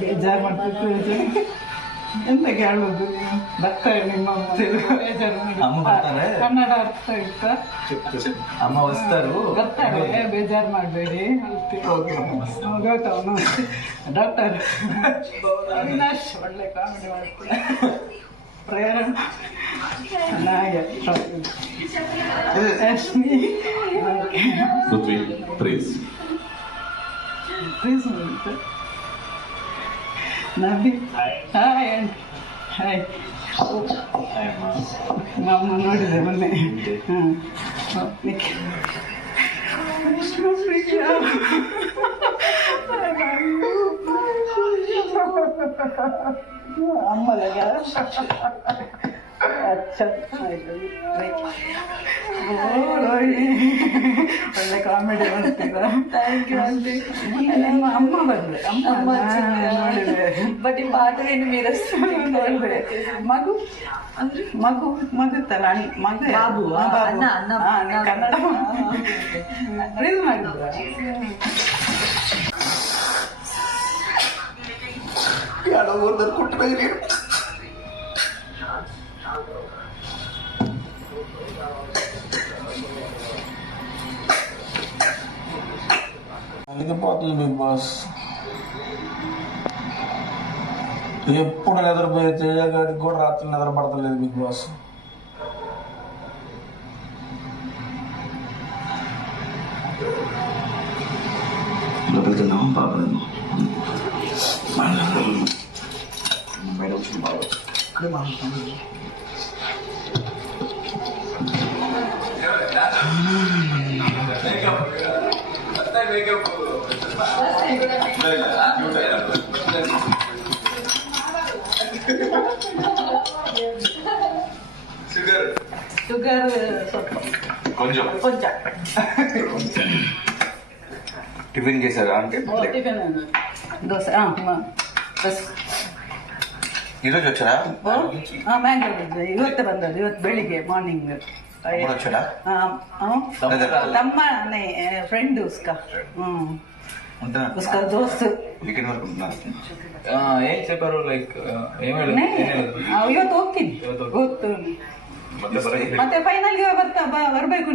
ಬೇಜಾರು ಮಾಡ್ತಿತ್ತು. ಎಂತ ಕೇಳೋದು, ಬರ್ತಾರೆ ನಿಮ್ಮ ಕನ್ನಡ ಅರ್ಥ ಇತ್ತ ಅಮ್ಮ ವಸ್ತಾರು ಬರ್ತಾರೆ, ಬೇಜಾರು ಮಾಡಬೇಡಿ. ಗೌತಮ್ ಡಾಕ್ಟರ್ ಅವಿನಾಶ್ ಒಳ್ಳೆ ಕಾಮಿಡಿ ಮಾಡ್ತಾರೆ. ಪ್ರೇರಣಾ ನಾಗೆ ರಶ್ಮಿ ಪ್ರೀಸ್ ನಬಿ ಹಾಯ್ ಹಾಯ್ ನಮ್ಮ ನೋಡಿದೆ ಮೊನ್ನೆ. ಅಮ್ಮಗ ಒಳ್ಳೆ ಕಾಮಿಡಿ ಮಾಡ್ತೀರ. Thank you aunty. ನಿಮ್ಮ ಅಮ್ಮ ಬಂದ್ರೆ ಅಮ್ಮ ನೋಡಿದೆ. ಬಟ್ ಈ ಪಾತ್ರವೇನು ಮೀರಿಸ್ತಾರೆ. ಮಗು ಅಂದ್ರೆ ಮಗುತ್ತಲ್ಲ ಮಗು ಬಾಬು ಅಣ್ಣ ಕನ್ನಡ ರೀಲ್ ಮಾಡಿದ್ರ. నిద్రపోతుంది బిగ్ బాస్. ఎప్పుడు నిద్రపోయే తేజగాడికి కూడా రాత్రి నిద్ర పడతలేదు బిగ్ బాస్. లోపలికెళ్దామా బాబు? ಶುಗರ್ కొంచెం కొంచెం టిఫిన్ చేశారా అంటే? టిఫిన్ దోశ ఈరోజు వచ్చారా? ಮ್ಯಾಂಗ್ಳೂರ್ ಇವತ್ತೇ ಬಂದದ್ದು. ಇವತ್ತು ಬೆಳಿಗ್ಗೆ ಮಾರ್ನಿಂಗ್ వచ్చాడా? ತಮ್ಮ ಫ್ರೆಂಡ್ ಉಸ್ಕಾ उसका दोस्त వీకెండ్ వరకు ఉంటున్నా. ఏం చెప్పారు? లైక్ ಇವತ್ತು ಹೋಗ್ತೀನಿ ಗೊತ್ತು. ಮತ್ತೆ ಫೈನಲ್ಗೆ ಬರ್ಬೇಕು